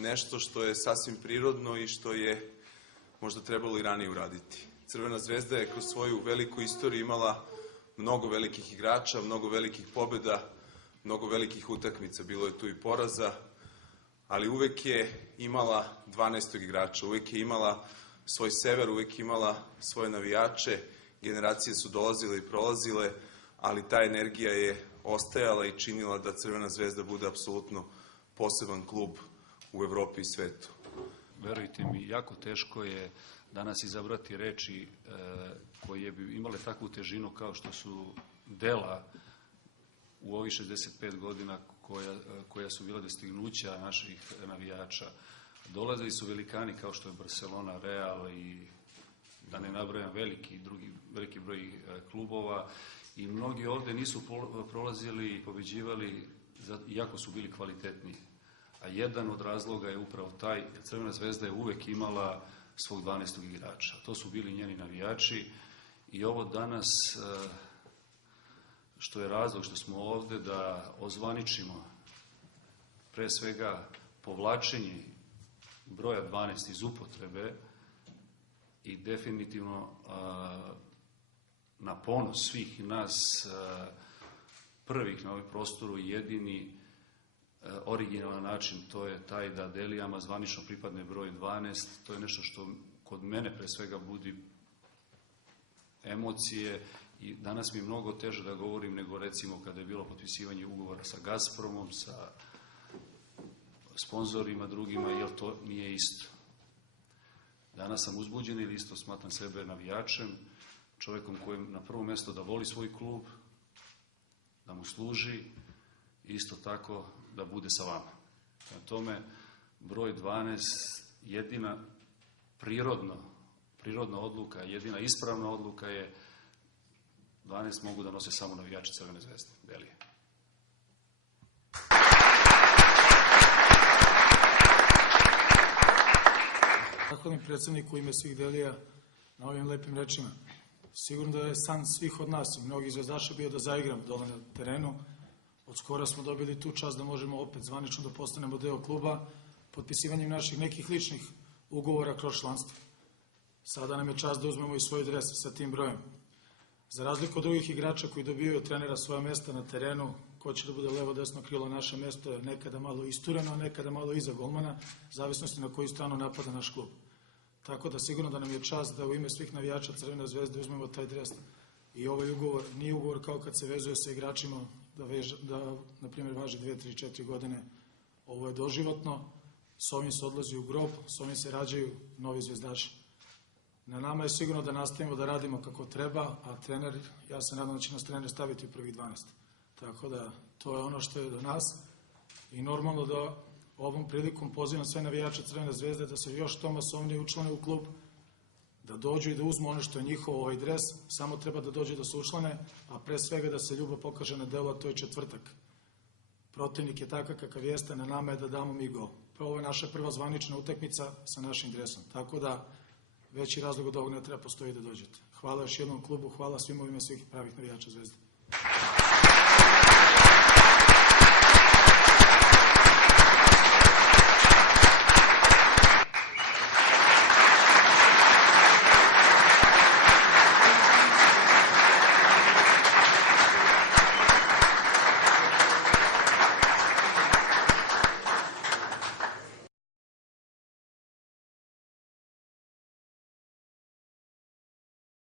nešto što je sasvim prirodno i što je možda trebalo i ranije uraditi. Crvena zvezda je kroz svoju veliku istoriju imala mnogo velikih igrača, mnogo velikih pobjeda, mnogo velikih utakmica, bilo je tu i poraza, ali uvek je imala 12. igrača, uvek je imala svoj sever, uvek je imala svoje navijače, generacije su dolazile i prolazile, ali ta energija je ostajala i činila da Crvena zvezda bude apsolutno poseban klub u Evropi i svetu. Verujte mi, jako teško je danas izabrati reči koje bi imale takvu težinu kao što su dela u ovih 65 godina koja su bila dostignuća naših navijača. Dolazili su velikani kao što je Barcelona, Real i da ne nabrajam veliki broj klubova i mnogi ovde nisu prolazili i pobeđivali iako su bili kvalitetni. A jedan od razloga je upravo taj, Crvena zvezda je uvek imala svog 12. igrača. To su bili njeni navijači i ovo danas, što je razlog što smo ovde, da ozvaničimo pre svega povlačenje broja 12 iz upotrebe i definitivno na ponos svih nas prvih na ovom prostoru jedini originalan način, to je taj da Delijama zvanično pripadne broj 12, to je nešto što kod mene pre svega budi emocije i danas mi je mnogo teže da govorim nego recimo kada je bilo potpisivanje ugovora sa Gazpromom, sa sponzorima drugima, jer to nije isto. Danas sam uzbuđen ili isto smatram sebe navijačem, čovekom kojem na prvo mesto da voli svoj klub, da mu služi, isto tako da bude sa vama. Na tome, broj 12, jedina prirodna odluka, jedina ispravna odluka je 12 mogu da nose samo navijači Crvene zvezde, Delije. Zahvalim predsedniku u ime svih Delija na ovim lepim rečima. Sigurno da je san svih od nas i mnogih zvezdaša bio da zaigramo dole na terenu. Od skora smo dobili tu čast da možemo opet zvanično da postanemo deo kluba potpisivanjem naših nekih ličnih ugovora kroz članstvo. Sada nam je čast da uzmemo i svoj dres sa tim brojem. Za razliku od drugih igrača koji dobijaju od trenera svoja mesta na terenu, ko će da bude levo-desno krilo, naše mesto je nekada malo istureno, nekada malo iza golmana, zavisnosti na koju stranu napada naš klub. Tako da sigurno da nam je čast da u ime svih navijača Crvene zvezde uzmemo taj dres. I ovaj ugovor nije ugovor kao kad se vezuje sa igračima da na primjer, važi 2, 3, 4 godine. Ovo je doživotno, s ovim se odlazi u grob, s ovim se rađaju novi zvezdaši. Na nama je sigurno da nastavimo da radimo kako treba, a trener, ja se nadam da će nas trener staviti u prvih 12. Tako da, to je ono što je do nas. I normalno da ovom prilikom pozivam sve navijače Crvene zvezde da se još to masovnije učlane u klub, da dođu i da uzmu ono što je njihov ovaj dres, samo treba da dođu da se učlane, a pre svega da se ljubav pokaže na delu, a to je četvrtak. Protivnik je takav kakav jeste, na nama je da damo mi gol. Ovo je naša prva zvanična utakmica sa našim dresom, tako da veći razlog od ovog ne treba postoji da dođete. Hvala još jednom klubu, hvala svim ovima svih pravih navijača Zvezde.